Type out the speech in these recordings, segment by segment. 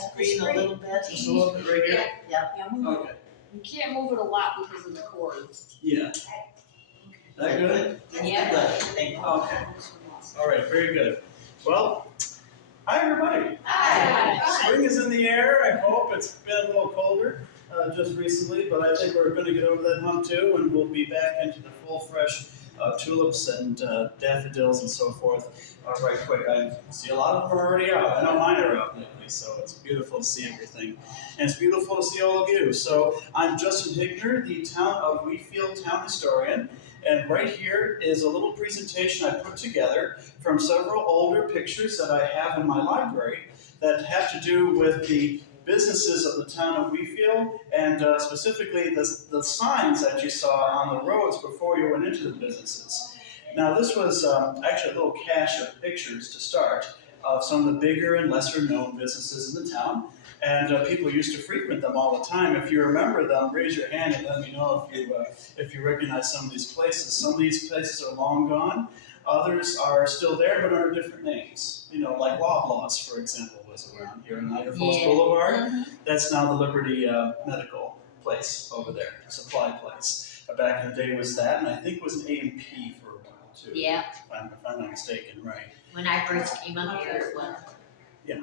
that screen a little bit? Just a little bit right here? Yeah. Okay. You can't move it a lot because of the cords. Yeah. That good? Yeah. Good, thank you. Okay. All right, very good. Well, hi everybody. Hi. Spring is in the air. I hope it's been a little colder just recently, but I think we're going to get over that hump too, and we'll be back into the full fresh tulips and daffodils and so forth right quick. I see a lot of them are already out. I know mine are out lately, so it's beautiful to see everything. And it's beautiful to see all of you. So I'm Justin Higner, the town of Wheatfield town historian. And right here is a little presentation I put together from several older pictures that I have in my library that have to do with the businesses of the town of Wheatfield and specifically the signs that you saw on the roads before you went into the businesses. Now this was actually a little cache of pictures to start of some of the bigger and lesser known businesses in the town. And people used to frequent them all the time. If you remember them, raise your hand and let me know if you recognize some of these places. Some of these places are long gone. Others are still there, but under different names. You know, like Loblaws, for example, was around here in Niagara Falls Boulevard. Mm-hmm. That's now the Liberty Medical place over there, supply place. Back in the day was that, and I think it was an A&P for a while too. Yeah. If I'm not mistaken, right? When I first came up here, it was. Yeah.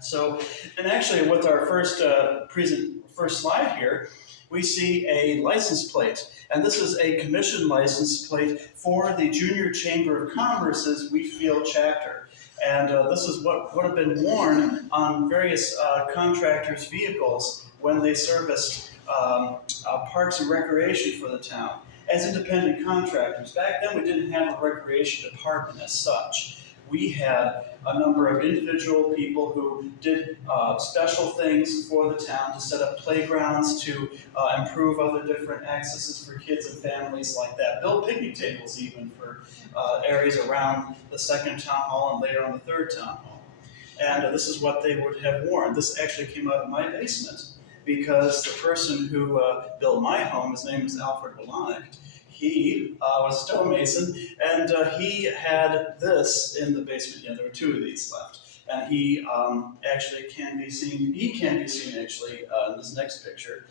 So, and actually with our first slide here, we see a license plate. And this is a commission license plate for the Junior Chamber of Commerce's Wheatfield chapter. And this is what would have been worn on various contractors' vehicles when they serviced parks and recreation for the town. As independent contractors, back then we didn't have a recreation department as such. We had a number of individual people who did special things for the town to set up playgrounds, to improve other different accesses for kids and families like that. Build picnic tables even for areas around the second town hall and later on the third town hall. And this is what they would have worn. This actually came out of my basement because the person who built my home, his name was Alfred Wilanick. He was a stonemason, and he had this in the basement. Yeah, there were two of these left. And he actually can be seen actually in this next picture.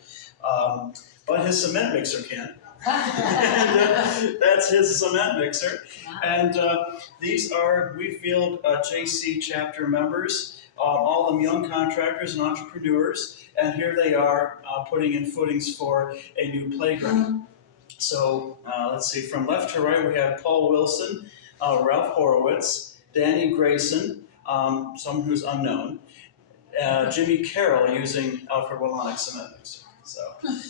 But his cement mixer can. And, that's his cement mixer. And these are Wheatfield JC chapter members, all them young contractors and entrepreneurs. And here they are putting in footings for a new playground. So let's see, from left to right we have Paul Wilson, Ralph Horowitz, Danny Grayson, someone who's unknown, Jimmy Carroll using Alfred Wilanick's cement mixer. So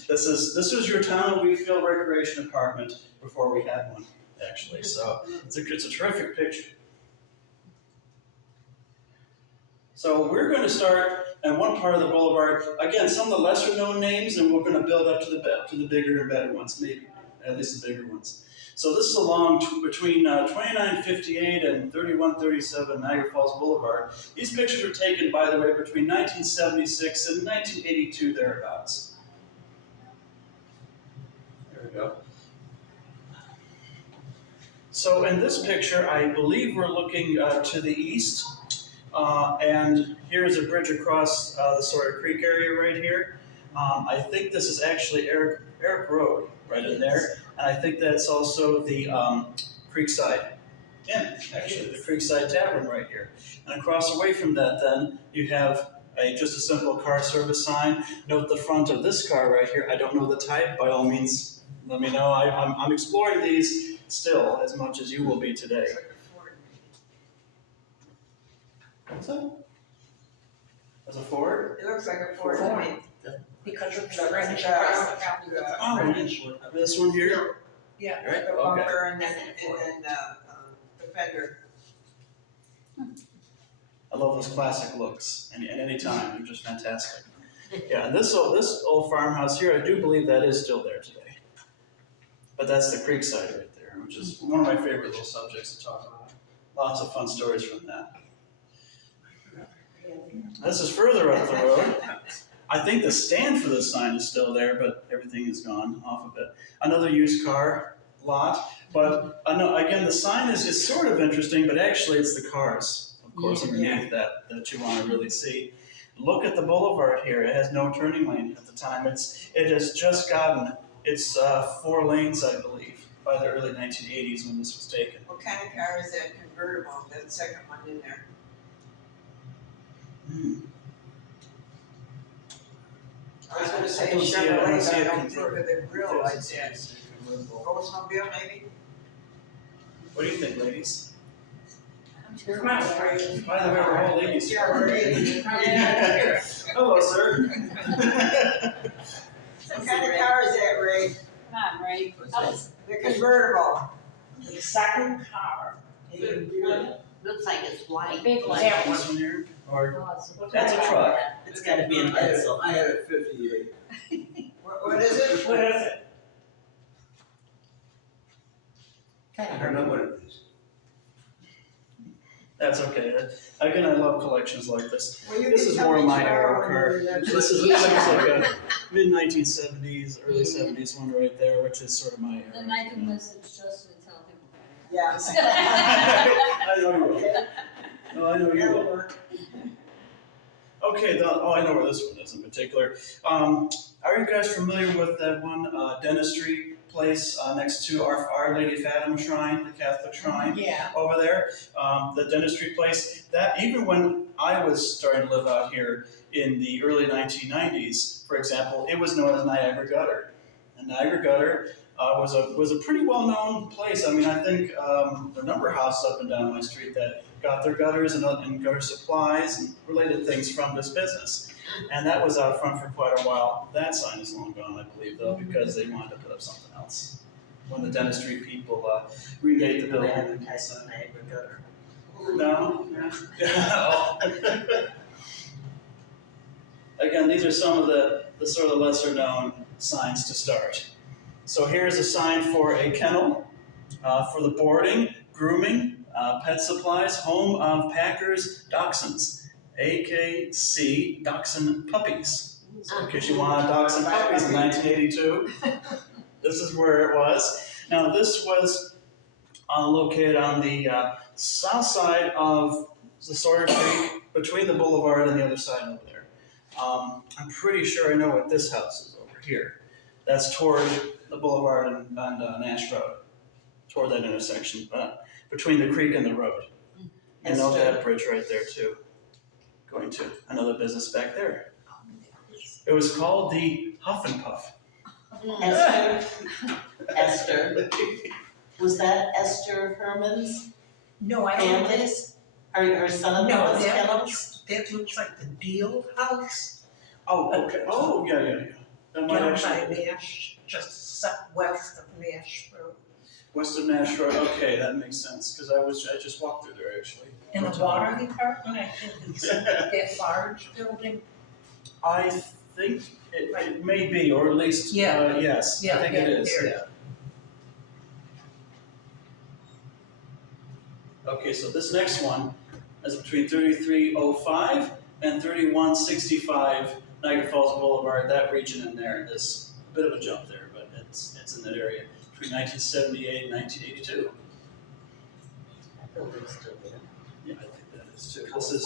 this was your town of Wheatfield Recreation Department before we had one, actually. So it's a terrific picture. So we're going to start at one part of the boulevard. Again, some of the lesser known names, and we're going to build up to the bigger and better ones, maybe at least the bigger ones. So this is along between 2958 and 3137 Niagara Falls Boulevard. These pictures were taken, by the way, between 1976 and 1982 thereabouts. There we go. So in this picture, I believe we're looking to the east. And here's a bridge across the Sawyer Creek area right here. I think this is actually Eric Road right in there. And I think that's also the Creekside Inn, actually, the Creekside Tavern right here. And across away from that then, you have just a simple car service sign. Note the front of this car right here. I don't know the type. By all means, let me know. I'm exploring these still as much as you will be today. What's that? That's a Ford? It looks like a Ford. Because of the French Oh, this one here? Yeah, Right, the okay. bumper and then the fender. I love those classic looks, and at any time, they're just fantastic. Yeah, and this old farmhouse here, I do believe that is still there today. But that's the Creekside right there, which is one of my favorite little subjects to talk about. Lots of fun stories from that. This is further up the road. I think the stand for the sign is still there, but everything is gone off of it. Another used car lot, but again, the sign is sort of interesting, but actually it's the cars, of course, underneath that you want to really see. look at the boulevard here. It has no turning lane at the time. It has just gotten its 4 lanes, I believe, by the early 1980s when this was taken. What kind of car is that convertible, that second one in there? I was gonna say I don't see it- I don't Chevrolet, see but I it don't think convert- with a grill like that. Convertible. Oldsmobile maybe? What do you think, ladies? Come on, Ray. By the way, we're all ladies. Yeah, Ray. Hello, sir. What kind of car is that, Ray? Come on, Ray. The convertible. The second car. Looks like it's white. Big one. That This one here, or What that's a kind of- truck. It's gotta be an Edsel. I had a 58. What is it? What is it? I don't know what it is. That's okay. Again, I love collections like this. Well, you This can is tell more me my tomorrow era when car. you're This is looks like a mid-1970s, early 70s one right there, which is sort of my era. Then I can message Justin and tell him Yeah. I know you will. No, I know you That'll will. work. Okay, I know where this one is in particular. Are you guys familiar with that one dentistry place next to Our Lady of Fatima Shrine, the Catholic shrine? Yeah. Over there, the dentistry place, that even when I was starting to live out here in the early 1990s, for example, it was known as Niagara Gutter. And Niagara Gutter was a pretty well-known place. I mean, I think the number of houses up and down my street that got their gutters and gutter supplies and related things from this business. And that was out front for quite a while. That sign is long gone, I believe, though, because they wanted to put up something else. When the dentistry people remade the building. Advertise on Niagara Gutter. No? Again, these are some of the sort of lesser known signs to start. So here's a sign for a kennel, for the boarding, grooming, pet supplies, home of Packers Dachshunds, AKC Dachshund Puppies. So in case you want Dachshund Puppies in 1982, this is where it was. Now this was located on the south side of the Sawyer Creek, between the boulevard and the other side over there. I'm pretty sure I know what this house is over here. That's toward the boulevard and Nash Road, toward that intersection, between the creek and the road. And note that bridge right there too, going to another business back there. It was called the Huff and Puff. Esther. Was that Esther Herman's No, I don't think, family's? Her son no, was that kennels? looks like the Deal House Oh, okay. Oh, yeah. That might down actually by Nash, just west of Nash Road. west of Nash Road. Okay, that makes sense because I just walked through there actually. And the water department, I think it's that large building. I think it may be, or at least Yeah. yes. Yeah, I think it yeah, is. there. Yeah. Okay, so this next one is between 3305 and 3165 Niagara Falls Boulevard. That region in there is a bit of a jump there, but it's in that area between 1978 and 1982. That building's still there. Yeah, I think that is too. This is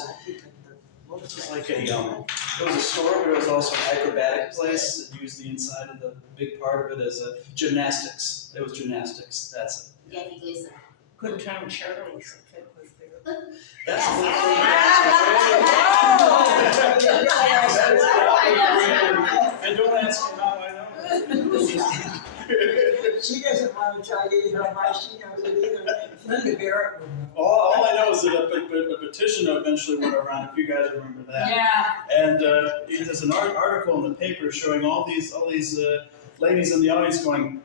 like a it was a store, but it was also an acrobatic place. It used the inside of the big part of it as a gymnastics. It was gymnastics. That's it. Jackie Gleason. Good time Charlie's kid was there. That's and don't ask me how I know. She doesn't want to tell you how much she knows it either. Linda Barrett was All I know is that a petition eventually went around. If you guys remember that. Yeah. And there's an article in the paper showing all these ladies in the audience going,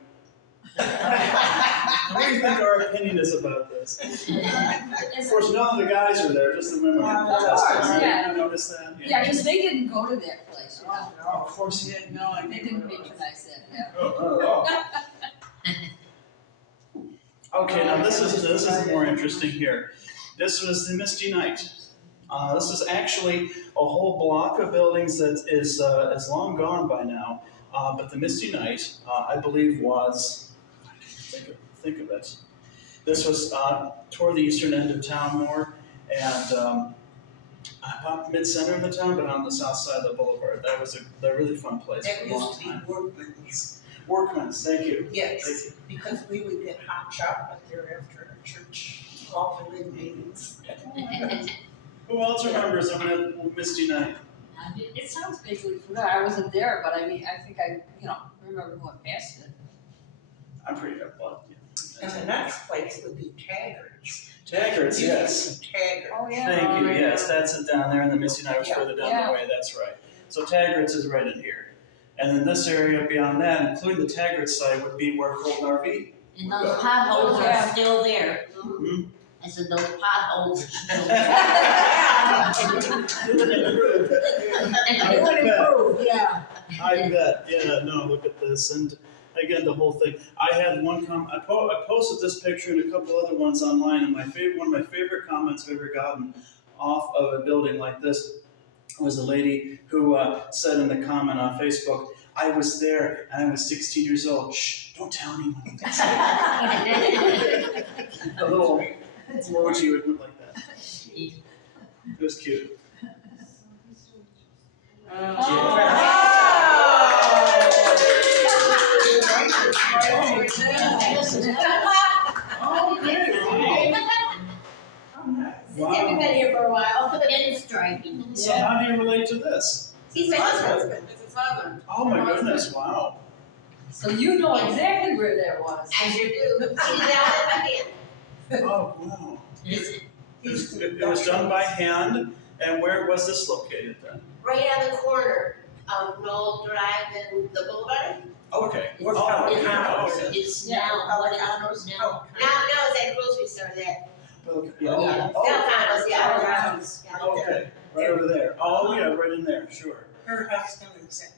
what do you think our opinion is about this? Of course, none of the guys are there, just the women are protesting. Right? Yeah. You notice that? Yeah, because they didn't go to that place, you know. Of course, yeah. No, I They didn't patronize that, yeah. Oh. Okay, now this is more interesting here. This was the Misty Night. This is actually a whole block of buildings that is long gone by now. But the Misty Night, I believe, was, think of it. This was toward the eastern end of town more, and About mid-center of the town, but on the south side of the boulevard. That was a really fun place That for a long used to be time. Workman's. Workman's, thank you. Thank Yes, you. because we would get hot chocolate there after our church awfully meetings. Who else remembers on that misty night? It sounds vaguely familiar. I wasn't there, but I mean, I think I, remember going past it. I'm pretty good, but, And the next place would be Taggart's. Taggart's, yes. Taggart. Oh, yeah. Thank you, yes, that's it down there, and the Misty Night was Yeah. further down Yeah. the way, that's right. So Taggart's is right in here. And then this area beyond that, including the Taggart's side, would be where Colton RV. And those potholes Yeah. are still there. Hmm? I said, those potholes are still It would improve, yeah. I bet, yeah, no, look at this, and again, the whole thing. I had one I posted this picture and a couple other ones online, and one of my favorite comments I've ever gotten off of a building like this was a lady who said in the comment on Facebook, "I was there and I was 16 years old. Shh, don't tell anyone." A little emoji would like that. It was cute. Wow. here for a while. Pinstriping. So how do you relate to this? He's my husband. It's his husband. Oh my goodness, wow. So you know exactly where that was. I sure do. See that if Oh, wow. I can. It was done by hand, and where was this located then? Right on the corner of Knoll Drive and the Boulevard. Okay. What Oh, about okay. Pelicanos? It's Yeah, now, what is Pelicanos? it now? Now it's at grocery store that. Yeah. Yeah. Oh, Pelicanos, yeah. Pelicanos. Yeah. okay, right over there. Oh, yeah, right in there, sure. Her husband is at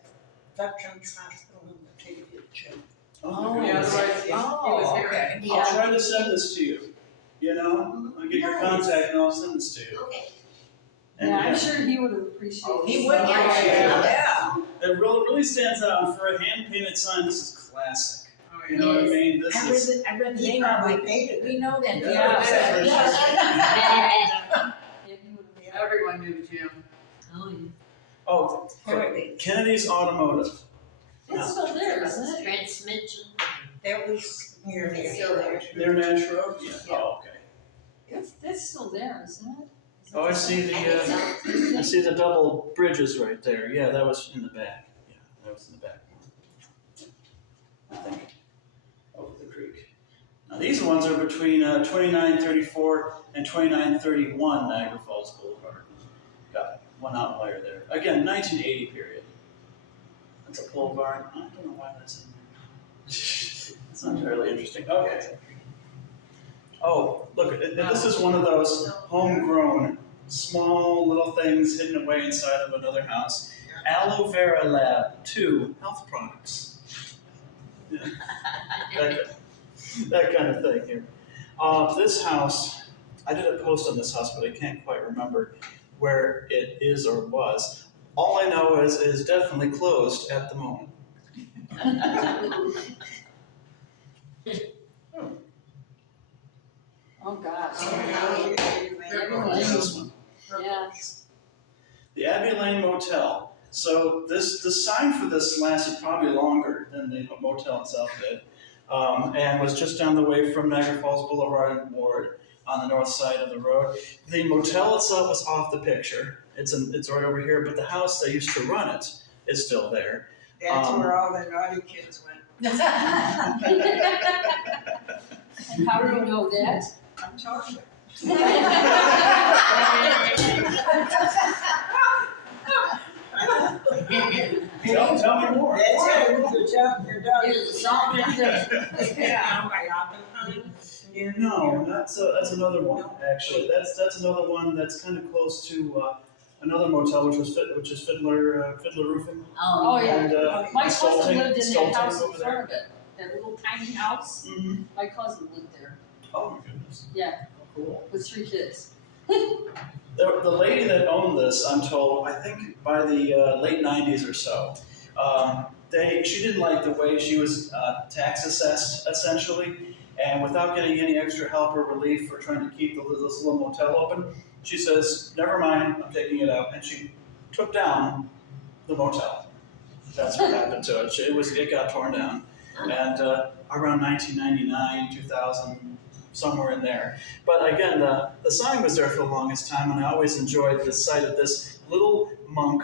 Veterans Hospital in Batavia, too. Oh, my Yeah, goodness. otherwise he was here. Okay. Yeah. I'll try to send this to you. You know, I'll get your contact and I'll send this to you. Okay. And Yeah, I'm sure he would have appreciated Oh, it. He would, yeah. it really stands out for a hand painted sign. This is classic. You know what I mean? This is. I read the He name of probably it. painted We it. know that. Yeah. Yeah, he would've- Everyone knew Jim. Oh, Oh, Kennedy's Automotive. It's still there, isn't it? Transmission. That was near It's there. still there. Near Nash Road? Yeah. Oh, okay. It's still there, isn't it? Oh, I see I see the double bridges right there. Yeah, that was in the back. Yeah, that was in the back. I think. Over the creek. Now these ones are between 2934 and 2931 Niagara Falls Boulevard. Got one outlier there. Again, 1980 period. That's a pole barn. I don't know why that's in there. It's not entirely interesting. Okay. Oh, look, this is one of those homegrown, small little things hidden away inside of another house. Aloe Vera Lab 2 health products. Yeah. That kind of thing here. This house, I did a post on this house, but I can't quite remember where it is or was. All I know is it is definitely closed at the moment. Oh, gosh. What's this one? Yeah. The Abbey Lane Motel. So the sign for this lasted probably longer than the motel itself did, and was just down the way from Niagara Falls Boulevard and Ward on the north side of the road. The motel itself is off the picture. It's right over here, but the house that used to run it is still there. That's where all the naughty kids went. And how do you know that? I'm telling you. Don't tell me more. That's it, good job, you're done. Here's a salt in there. Yeah, by Oppenheim. No, that's another one actually. That's another one that's kind of close to another motel, which is Fiddler Roofing. Oh, yeah. And My cousin Stolting- lived in Stolting that house in over there. front of it, that little tiny house. Mhm. My cousin lived there, Oh my goodness. yeah, Cool. with 3 kids. The lady that owned this, I'm told, I think by the late 90s or so, she didn't like the way she was tax assessed, essentially, and without getting any extra help or relief for trying to keep this little motel open, she says, never mind, I'm taking it out, and she took down the motel. That's what happened to it. It got torn down, and around 1999, 2000, somewhere in there. But again, the sign was there for the longest time, and I always enjoyed the sight of this little monk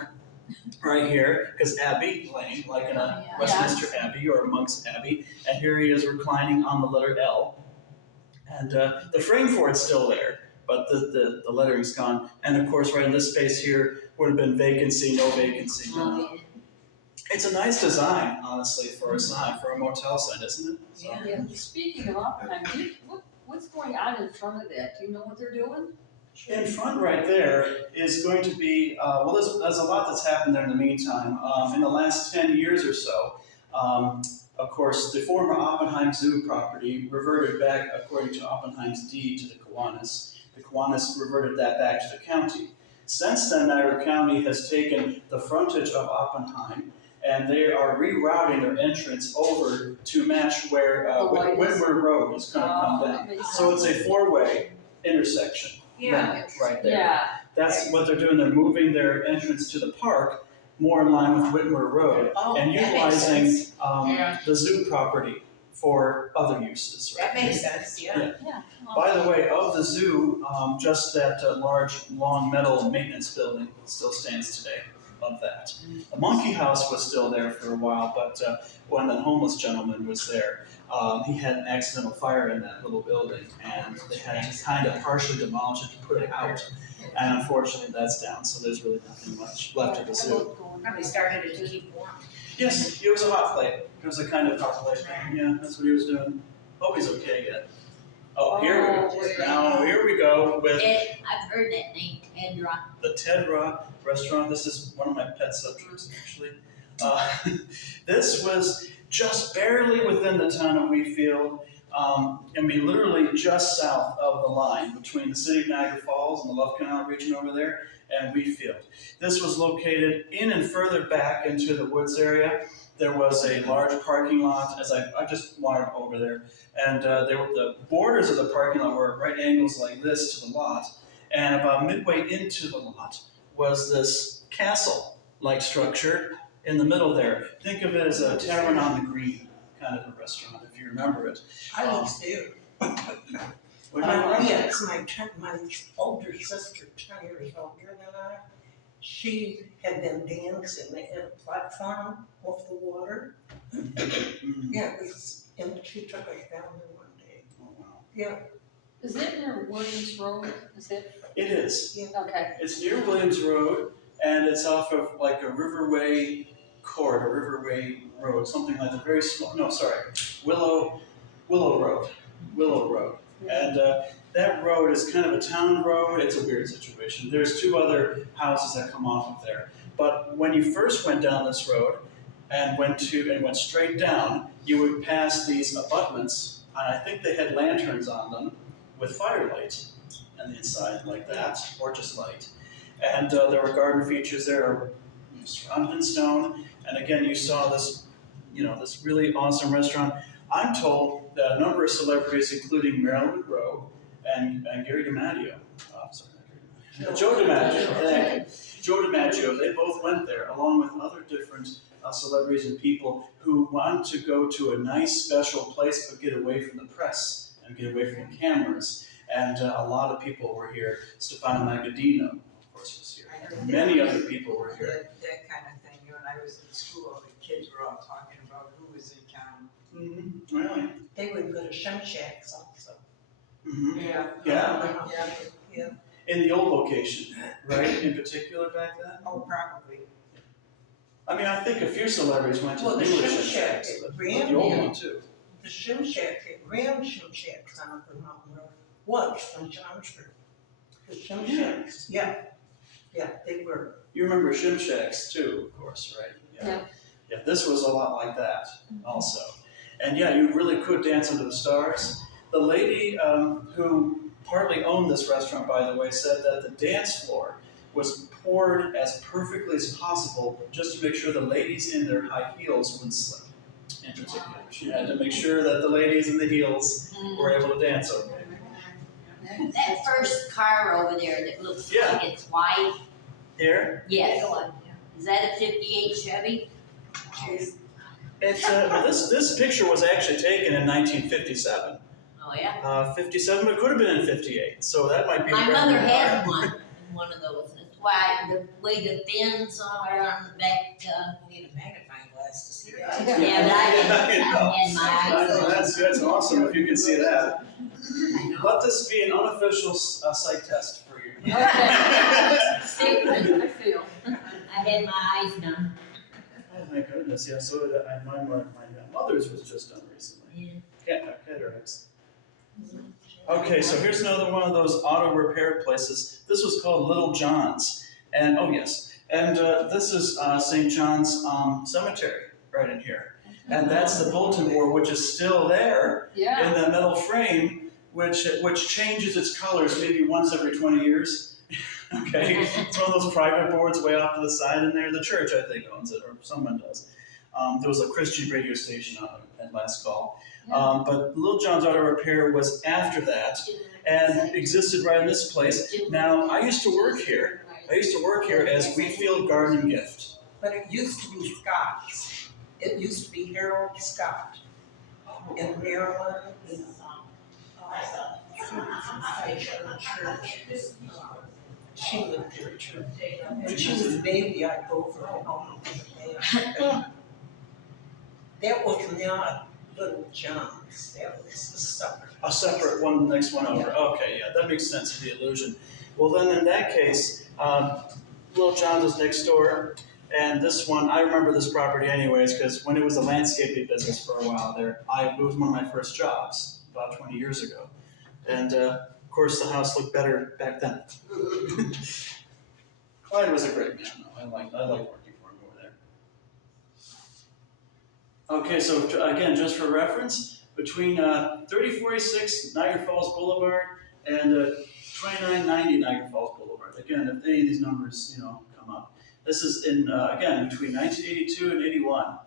right here, because Abbey Lane, like in a Westminster Abbey or a Monk's Abbey, and here he is reclining on the letter L. And the frame for it's still there, but the lettering's gone. And of course, right in this space here would have been vacancy, no vacancy. It's a nice design, honestly, for a sign, for a motel sign, isn't it? So. Yeah, speaking of Oppenheim, what's going on in front of that? Do you know what they're doing? In front right there is going to be, well, there's a lot that's happened there in the meantime. In the last 10 years or so, of course, the former Oppenheim Zoo property reverted back, according to Oppenheim's deed, to the Kiwanis. The Kiwanis reverted that back to the county. Since then, Niagara County has taken the frontage of Oppenheim, and they are rerouting their entrance over to match where Whitmer Road is going to come down. So it's a four-way intersection. Yeah. Right there. Yeah. That's what they're doing. They're moving their entrance to the park more in line with Whitmer Road and that makes utilizing Yeah. the zoo property for other uses. Right? That makes sense, yeah. Yeah. By the way, of the zoo, just that large, long metal maintenance building still stands today. Of that. The monkey house was still there for a while, but when the homeless gentleman was there, he had an accidental fire in that little building, and they had to kind of partially demolish it to put it out. And unfortunately, that's down, so there's really nothing much left of the zoo. Probably started it to keep warm. Yes, it was a hot plate. It was a kind of hot plate. Yeah, that's what he was doing. Hope he's okay yet. Oh, here we go. Now, here we go with I've heard that name, Tedra. the Tedra restaurant. This is one of my pet subjects, actually. This was just barely within the town of Wheatfield. I mean, literally just south of the line between the city of Niagara Falls and the Love Canal region over there and Wheatfield. This was located in and further back into the woods area. There was a large parking lot, as I just wandered over there, and the borders of the parking lot were right angles like this to the lot, and about midway into the lot was this castle-like structure in the middle there. Think of it as a tavern on the green kind of a restaurant, if you remember it. I was there. What do you remember? Yes, my older sister, 10 years older than I, she had been dancing. They had a platform off the water. Mhm. Yeah, and she took us down there one day. Oh, wow. Yeah, Is it near Williams Road? Is it? It is. Okay. It's near Williams Road, and it's off of like a Riverway Court, a Riverway Road, something like that. Very small. No, sorry, Willow Road. Willow Road, and that road is kind of a town road. It's a weird situation. There's two other houses that come off of there, but when you first went down this road and went straight down, you would pass these abutments, and I think they had lanterns on them with firelight on the inside like that, or just light. And there were garden features there, surrounded in stone. And again, you saw this, this really awesome restaurant. I'm told that a number of celebrities, including Marilyn Monroe and Gary DiMaggio, Joe DiMaggio, Joe DiMaggio, they both went there, along with other different celebrities and people who want to go to a nice special place but get away from the press and get away from the cameras. And a lot of people were here. Stefano Magaddino, of course, was here. Many other people were here. That kind of thing, when I was in school, the kids were all talking about who was in town. Mm-hmm. Really? they would go to Shemshak's also. Mm-hmm. Yeah. Yeah. Yeah. In the old location, right? In particular back then? Oh, probably. I mean, I think a few celebrities went to Well, the the newer Shim Shim Shack Shacks, but ran the old there. one too. The Shemshak, Grand Shemshak on up the mountain road was from Johnsford. The Shemshaks, yeah, they were. You remember Shim Shacks too, of course, right? Yeah. Yeah, this was a lot like that also. And yeah, you really could dance under the stars. The lady who partly owned this restaurant, by the way, said that the dance floor was poured as perfectly as possible just to make sure the ladies in their high heels wouldn't slip. In particular, she had to make sure that the ladies in the heels were able to dance okay. That first car over there that looks Yeah. like it's white, Here, yes. Is that a 58 Chevy? it's, this picture was actually taken in 1957. Oh, yeah. 57, but it could have been in 58, so that might be. My the mother regular had car. one of those. That's why the way the fins are on the back, You need a magnifying glass to see yeah, but I had my eyes on. That's awesome if you can see that. I know. Let this be an unofficial sight test for you. Okay. See, I feel. I had my eyes done. Oh my goodness, yeah, so did I, my mother's was just done recently. Cataracts. Okay, so here's another one of those auto repair places. This was called Little John's. And, oh yes, and this is St. John's Cemetery right in here. And that's the bulletin board, which is still there Yeah. in that metal frame, which changes its colors maybe once every 20 years. Okay, it's one of those private boards way off to the side in there. The church, I think, owns it, or someone does. There was a Christian radio station on it at last call. But Little John's Auto Repair was after that and existed right in this place. Now, I used to work here. I used to work here as Wheatfield Garden and Gift. But it used to be Scott's. It used to be Harold Scott in Maryland. She lived there too. When she was a baby, I'd go over and home with them. That was not Little John's, that was a separate. A separate one, the next one over. Okay, yeah, that makes sense, the illusion. Well, then in that case, Little John's is next door. And this one, I remember this property anyways, because when it was a landscaping business for a while there, it was one of my first jobs about 20 years ago. And of course, the house looked better back then. Clyde was a great man, though. I liked working for him over there. Okay, so again, just for reference, between 3046 Niagara Falls Boulevard and 2990 Niagara Falls Boulevard. Again, if any of these numbers, come up. This is in, again, between 1982 and 81.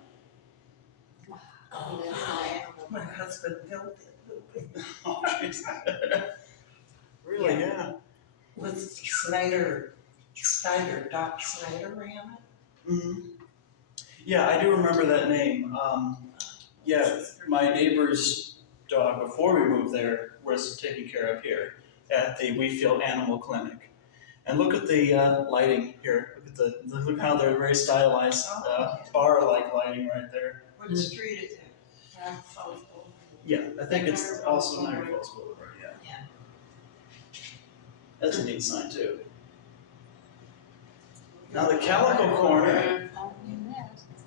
My husband built it. Oh, jeez. Really, yeah. With Doc Snyder ran it. Mm-hmm. Yeah, I do remember that name. Yeah, my neighbor's dog, before we moved there, was taken care of here at the Wheatfield Animal Clinic. And look at the lighting here. Look how they're very stylized, bar-like lighting right there. What street is it? Yeah, I think it's also Niagara Falls Boulevard, yeah. That's a neat sign too. Now the Calico Corner,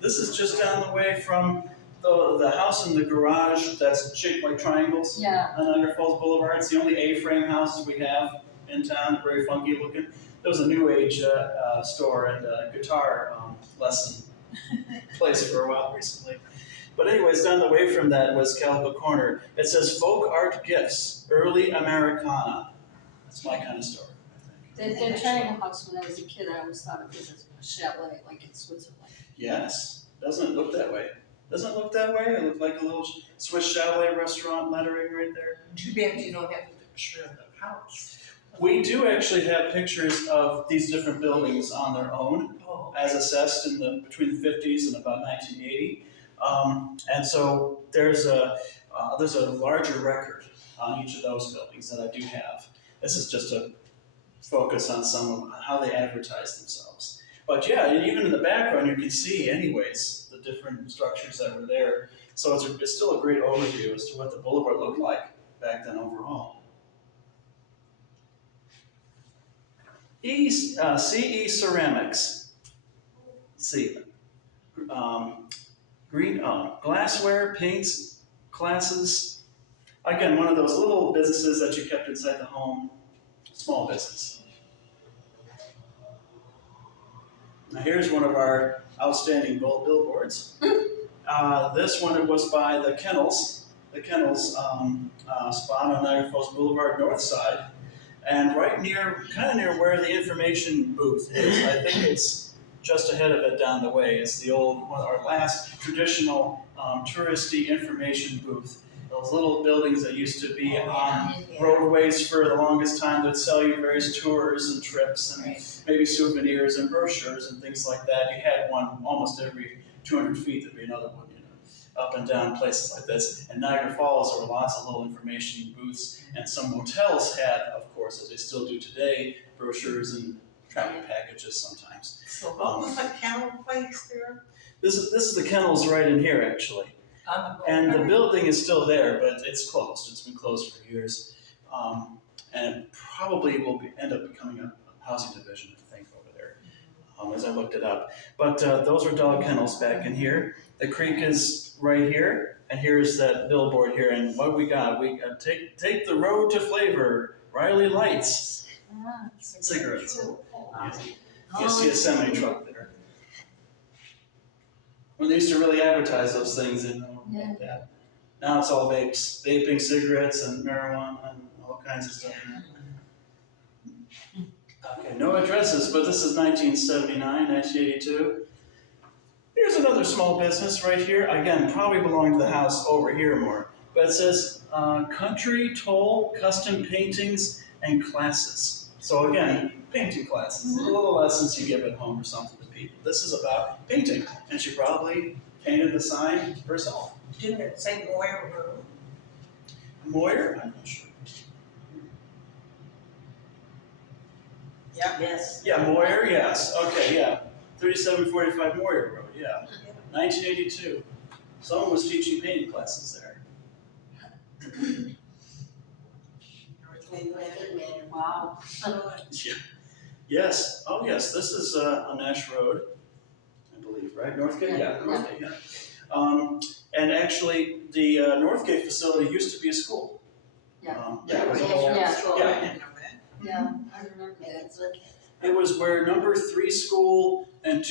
this is just down the way from the house and the garage that's shaped like triangles Yeah. on Niagara Falls Boulevard. It's the only A-frame houses we have in town, very funky looking. There was a new age store and guitar lesson place for a while recently. But anyways, down the way from that was Calico Corner. It says Folk Art Gifts, Early Americana. That's my kind of store, I think. The triangle house, when I was a kid, I always thought it was a chalet, like in Switzerland. Yes, doesn't it look that way? Doesn't it look that way? It looked like a little Swiss chalet restaurant lettering right there. Too bad you don't have a picture of the house. We do actually have pictures of these different buildings on their own, Oh, as assessed between the 50s and about 1980. And so there's a larger record on each of those buildings that I do have. This is just a focus on some of how they advertise themselves. But yeah, and even in the background, you can see anyways the different structures that were there. So it's still a great overview as to what the boulevard looked like back then overall. CE Ceramics. Let's see. Glassware, paints, classes. Again, one of those little businesses that you kept inside the home. Small business. Now here's one of our outstanding billboards. This one was by the Kennels spot on Niagara Falls Boulevard north side. And right kind of near where the information booth is. I think it's just ahead of it down the way. It's our last traditional touristy information booth. those little buildings that used to be on Yeah. roadways for the longest time that sell you various tours and trips and maybe souvenirs and brochures and things like that. You had one almost every 200 feet, there'd be another one, up and down places like this. And Niagara Falls, there were lots of little information booths, and some motels had, of course, as they still do today, brochures and travel packages sometimes. So what was the kennel place there? This is the kennels right in here, actually. And the building is still there, but it's closed. It's been closed for years. And it probably will end up becoming a housing division, I think, over there, as I looked it up. But those are dog kennels back in here. The creek is right here, and here's that billboard here. And what we got? We got take the road to flavor, Riley Lights. Cigarettes. You see a semi truck there. When they used to really advertise those things, like that. Now it's all vaping cigarettes and marijuana and all kinds of stuff. Okay, no addresses, but this is 1979, 1982. Here's another small business right here. Again, probably belonged to the house over here more. But it says Country Toll Custom Paintings and Classes. So again, painting classes, little lessons you give at home or something to people. This is about painting, and she probably painted the sign herself. Didn't it say Moyer Road? Moyer? I'm not sure. Yeah. Yes. Yeah, Moyer, yes. Okay, yeah. 3745 Moyer Road, yeah. 1982. Someone was teaching painting classes there. Wow. Yeah. Yes. Oh, yes. This is on Nash Road, I believe, right? Northgate? Yeah, Northgate, yeah. And actually, the Northgate facility used to be a school. Yeah. Yeah, it was a Yeah. whole, I yeah. didn't know that. Yeah, I remember that. It was where number 3 school and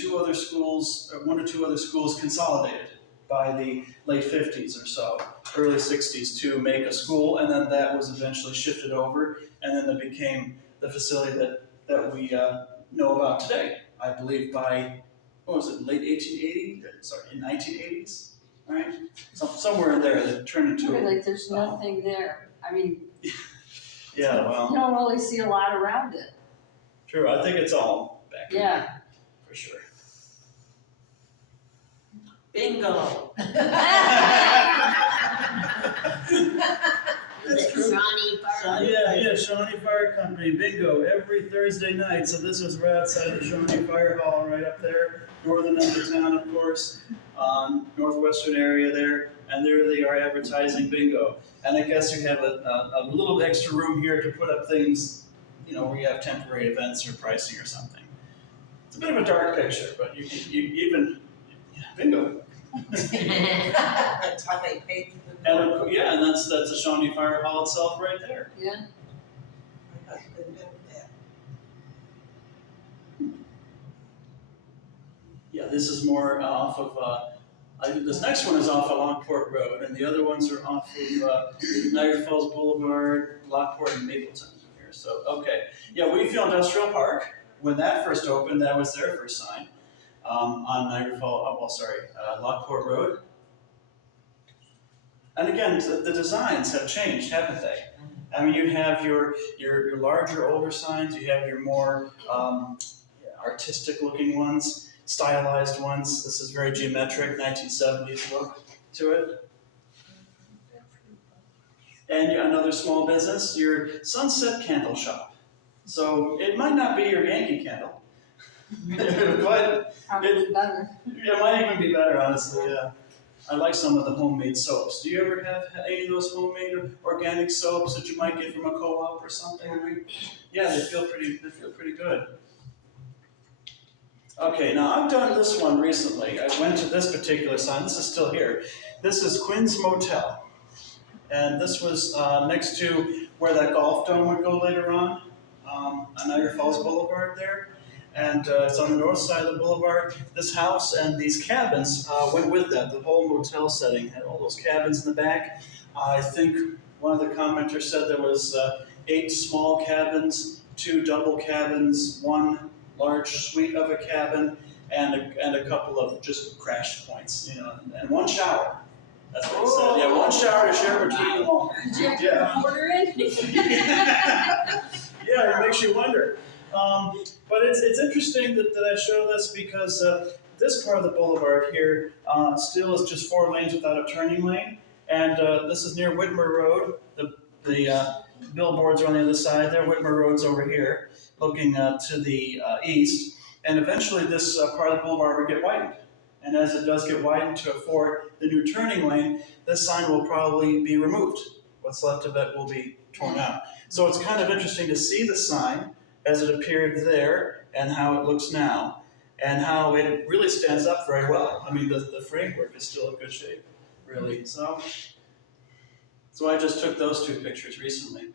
one or two other schools consolidated by the late 50s or so, early 60s to make a school, and then that was eventually shifted over, and then it became the facility that we know about today, I believe by, what was it, late 1880s? Sorry, in 1980s, right? Somewhere in there that turned into Like there's nothing there. I mean, yeah, well, you don't really see a lot around it. true, I think it's all back in Yeah. there, for sure. Bingo. Shawnee Park. Yeah, Shawnee Fire Company, bingo, every Thursday night. So this was right outside the Shawnee Fire Hall, right up there, northern end of town, of course, northwestern area there. And there they are advertising bingo. And I guess you have a little extra room here to put up things, where you have temporary events or pricing or something. It's a bit of a dark picture, but you bingo. That's how they paid for the. And that's the Shawnee Fire Hall itself right there. Yeah. My husband did that. Yeah, this is more off of, this next one is off of Lockport Road, and the other ones are off of Niagara Falls Boulevard, Lockport, and Mapleton here. So, okay. Yeah, Wheatfield Industrial Park, when that first opened, that was their first sign on Niagara Falls, Lockport Road. And again, the designs have changed, haven't they? I mean, you have your larger, older signs, you have your more artistic-looking ones, stylized ones. This is very geometric, 1970s look to it. And another small business, your Sunset Candle Shop. So it might not be your Yankee candle, but Probably better. it might even be better, honestly, yeah. I like some of the homemade soaps. Do you ever have any of those homemade organic soaps that you might get from a co-op or something? Yeah, they feel pretty good. Okay, now I've done this one recently. I went to this particular sign. This is still here. This is Quinn's Motel. And this was next to where that golf dome would go later on Niagara Falls Boulevard there. And it's on the north side of the boulevard. This house and these cabins went with that. The whole motel setting had all those cabins in the back. I think one of the commenters said there was 8 small cabins, 2 double cabins, 1 large suite of a cabin, and a couple of just crash points, and 1 shower. That's what he said. Yeah, one shower to share between them all. Did you have to Yeah. order it? Yeah, it makes you wonder. But it's interesting that I show this because this part of the boulevard here still is just 4 lanes without a turning lane. And this is near Whitmer Road. The billboards are on the other side there. Whitmer Road's over here, looking to the east. And eventually this part of the boulevard will get widened. And as it does get widened to afford the new turning lane, this sign will probably be removed. What's left of it will be torn out. So it's kind of interesting to see the sign as it appeared there and how it looks now and how it really stands up very well. I mean, the framework is still in good shape, really. So I just took those 2 pictures recently.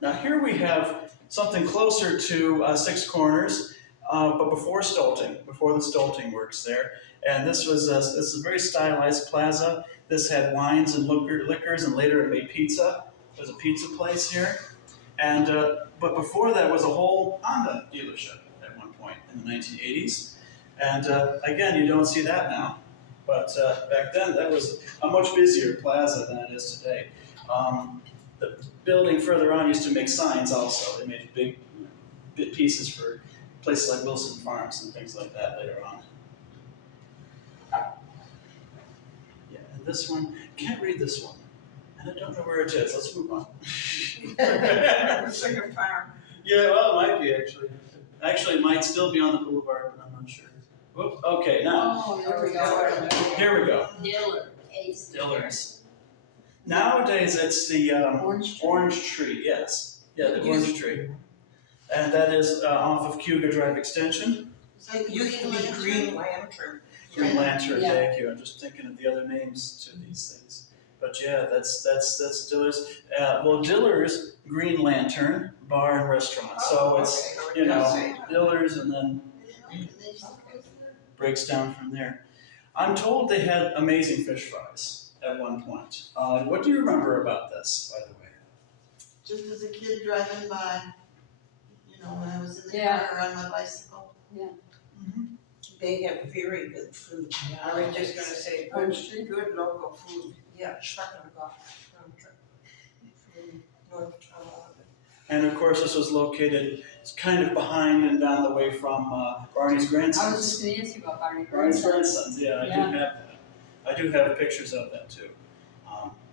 Now here we have something closer to 6 Corners, but before Stolting, before the Stolting works there. And this is a very stylized plaza. This had wines and liquors, and later it made pizza. There's a pizza place here. And but before that was a whole Honda dealership at one point in the 1980s. And again, you don't see that now. But back then, that was a much busier plaza than it is today. The building further on used to make signs also. They made big pieces for places like Wilson Farms and things like that later on. Yeah, and this one, can't read this one. And I don't know where it is. Let's move on. It's like a farm. Yeah, well, it might be actually. Actually, it might still be on the boulevard, but I'm not sure. Whoops. Okay, now, Oh, there we go. here we go. Dillard, Ace. Dillard's. Nowadays, it's the Orange tree. orange tree, yes. Yeah, the orange tree. And that is off of Cuga Drive Extension. It used to be Green Lantern. Green Lantern, Yeah. thank you. I'm just thinking of the other names to these things. But yeah, that's Dillard's. Well, Dillard's Green Lantern Bar and Restaurant. So it's, you know, Dillard's and then breaks down from there. I'm told they had amazing fish fries at one point. What do you remember about this, by the way? Just as a kid driving by, you know, when I was in the Yeah. car on my bicycle. They have very good food. I was just gonna say, Orange tree. good local food. Yeah, Shuckenbach. North Carolina. And of course, this was located kind of behind and down the way from Barney's I Grandsons. was just gonna ask you about Barney Barney's Grandsons. Grandsons, yeah, I Yeah. do have that. I do have pictures of that too.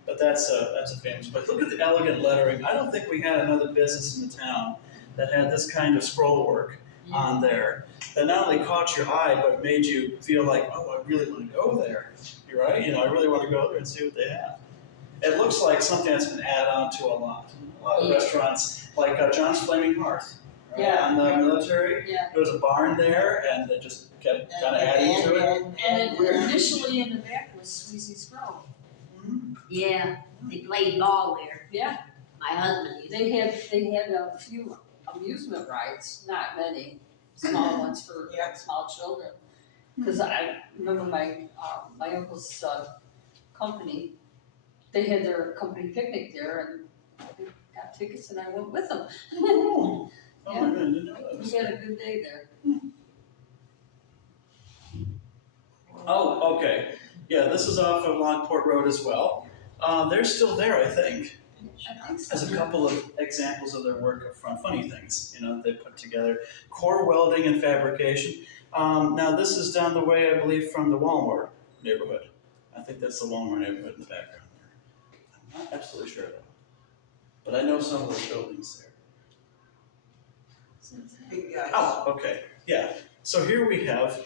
But that's a famous place. Look at the elegant lettering. I don't think we had another business in the town that had this kind of scroll work on there that not only caught your eye but made you feel like, oh, I really want to go there. You're right. You know, I really want to go there and see what they have. It looks like something that's been added on to a lot. A lot of restaurants, like John's Flaming Hearth, right? Yeah. On the Military. Yeah. There was a barn there, and they just kept kind of adding to it. And then initially in the back was Sweezy's Grove. Yeah, they played ball there. Yeah. My husband used to. They had a few amusement rides, not many, small ones for small children. Because I remember my uncle's company, they had their company picnic there and I got tickets and I went with them. Oh, my God, I didn't know that. We had a good day there. Oh, okay. Yeah, this is off of Lockport Road as well. They're still there, I think. I think so. As a couple of examples of their work up front, funny things, you know, they put together. Core welding and fabrication. Now this is down the way, I believe, from the Walmart neighborhood. I think that's the Walmart neighborhood in the background there. I'm not absolutely sure though. But I know some of those buildings there. Big guys. Oh, okay, yeah. So here we have,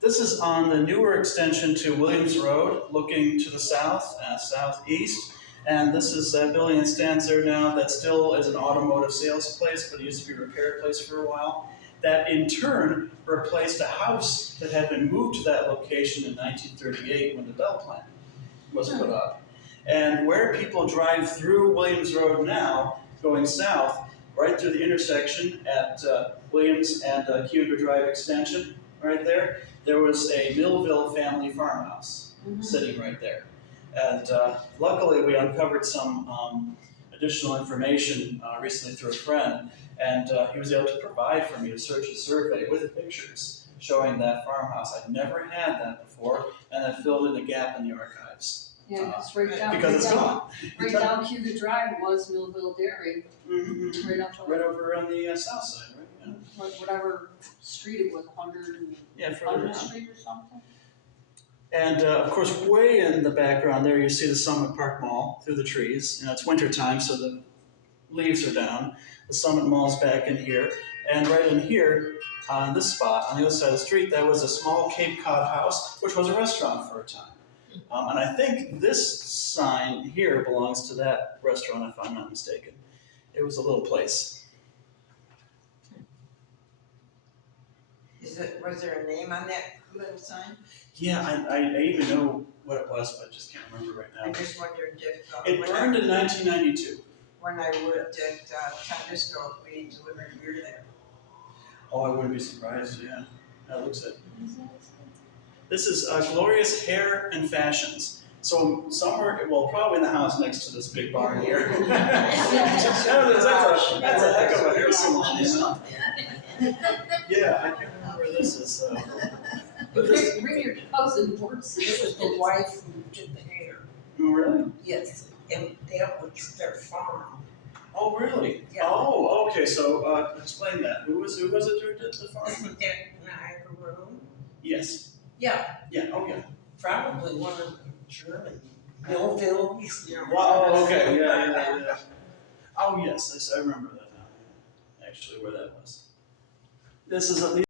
this is on the newer extension to Williams Road, looking to the south, southeast. And this is a building that stands there now that still is an automotive sales place, but it used to be a repair place for a while. That in turn replaced a house that had been moved to that location in 1938 when the Bell plant was put up. And where people drive through Williams Road now, going south, right through the intersection at Williams and Cuba Drive Extension, right there, there was a Millville family farmhouse sitting right there. And luckily we uncovered some additional information recently through a friend, and he was able to provide for me to search the survey with pictures showing that farmhouse. I'd never had that before, and that filled in a gap in the archives. Yeah, cause right down, Because it's right down, gone. right down Cuba Drive was Millville Dairy, Mm-hmm. right up to, Right over on the south side, right? Yeah. whatever street it was, 100 Yeah, further down. Street or something. And of course, way in the background there, you see the Summit Park Mall through the trees. You know, it's winter time, so the leaves are down. The Summit Mall's back in here. And right in here, on this spot, on the other side of the street, that was a small Cape Cod house, which was a restaurant for a time. And I think this sign here belongs to that restaurant, if I'm not mistaken. It was a little place. Was there a name on that little sign? Yeah, I even know what it was, but I just can't remember right I now. just wondered if, It burned in 1992. when I worked at Tundra, we delivered beer there. Oh, I wouldn't be surprised, yeah. That looks it. This is Glorious Hair and Fashions. So somewhere, well, probably in the house next to this big barn here. That's a heck of a hair salon, you know? Yeah, I can't remember where this is. But this, Bring your cousin horses. This was the wife who did the hair. oh, really? Yes, and that was their farm. Oh, really? Yeah. Oh, okay, so explain that. Who was it who did the farm? Isn't that Niagara Room? Yes. Yeah, Yeah, oh, yeah. probably one of the German, Millville East. Wow, okay, yeah. Oh, yes, I remember that now. Actually, where that was. This is